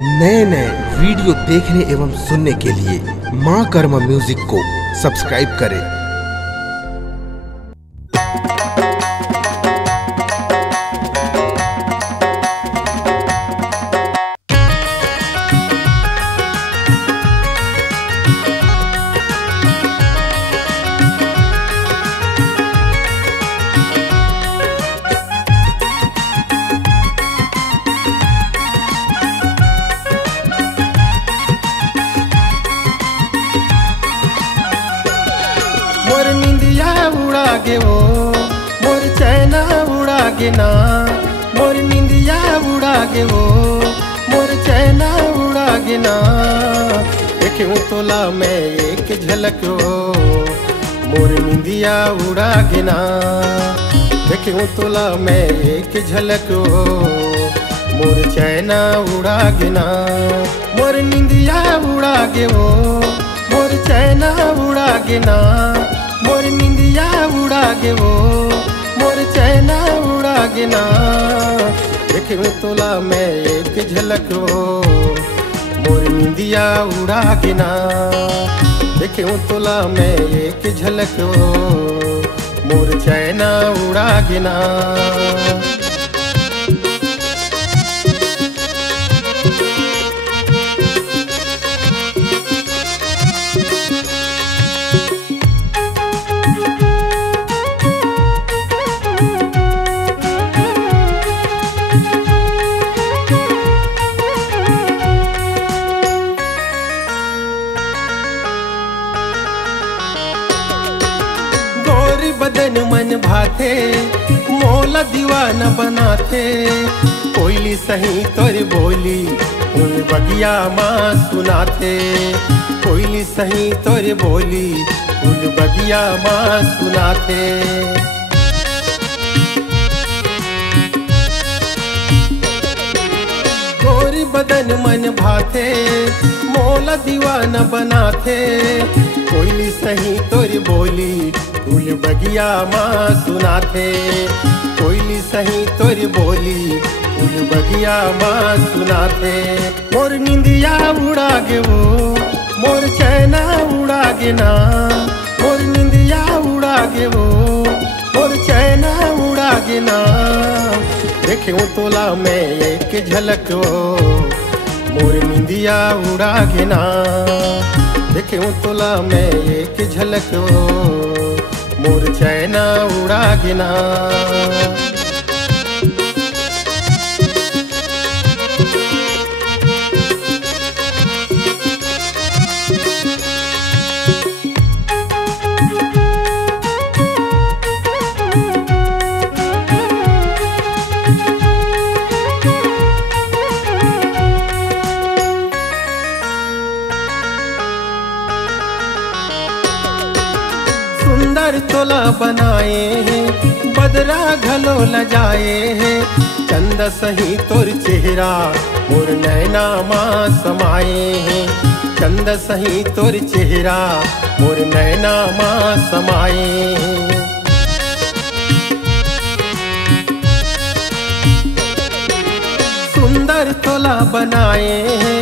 नए नए वीडियो देखने एवं सुनने के लिए माँ कर्मा म्यूजिक को सब्सक्राइब करें। मोर निंदिया उड़ा गे वो मोर चैना उड़ा गे ना, मोर निंदिया उड़ा गे वो मोर चैना उड़ा गे ना। देखूं तोला मैं एक झलक वो मोर निंदिया उड़ा गे ना, देखूं तोला मैं एक झलक वो मोर चैना उड़ा गे ना। मोर निंदिया उड़ा गे वो मोर चैना उड़ा गे ना, मोर निंदिया उड़ा गे वो मोर चैना उड़ा गे ना। देखूं तोला मैं एक झलक वो मोर निंदिया उड़ा गे ना, देखूं तोला मैं एक झलक वो मोर चैना उड़ा गे ना। बदन मन भाते मोला दीवाना बनाते, कोयली सही तोर बोली फूल बगिया माँ सुनाते, कोयली सही तोर बोली फूल बगिया माँ सुनाते। गोरी बदन मन भाते मोला दीवाना बनाते, कोयली सही तोर बोली फूल बगिया माँ सुनाते, कोयली सही तोर बोली फूल बगिया माँ सुनाते। मोर निंदिया उड़ा गे वो मोर चैना उड़ा गे ना, मोर निंदिया उड़ा गे वो मोर चैना उड़ा गे ना। देखूं तोला मैं एक झलक वो मोर निंदिया उड़ा गे ना, देखूं तोला मैं एक झलक वो मोर चैना उड़ा गे ना। सुंदर तोला बनाए हैं बदरा घलो लजाए हैं, चंद सही तोर चेहरा मोर नैना माँ समाए हैं, चंद सही तोर चेहरा मोर नैना माँ समाए हैं। सुंदर तोला बनाए हैं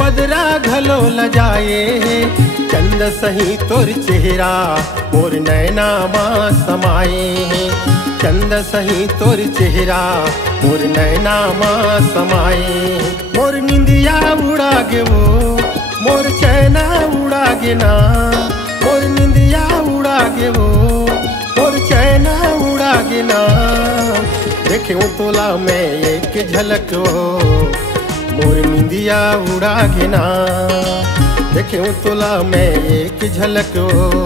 बदरा घलो लजाए हैं, चंद सही तोर चेहरा मोर नैना माँ समाए हैं, चंद सही तोर चेहरा मोर नैना माँ समाए। मोर निंदिया उड़ा गे वो मोर चैना उड़ा गे ना, मोर निंदिया उड़ा गे वो मोर चैना उड़ा गे ना। देखूं तोला मैं एक झलक वो मोर निंदिया उड़ा गे ना, देखूं तोला मैं एक झलक वो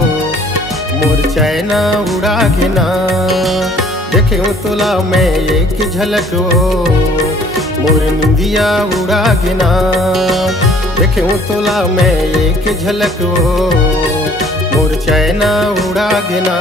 मोर चैना उड़ा गे ना, देखूं तोला मैं एक झलक वो मोर निंदिया उड़ा गे ना, देखूं तोला मैं एक झलक वो मोर चैना उड़ा गे ना।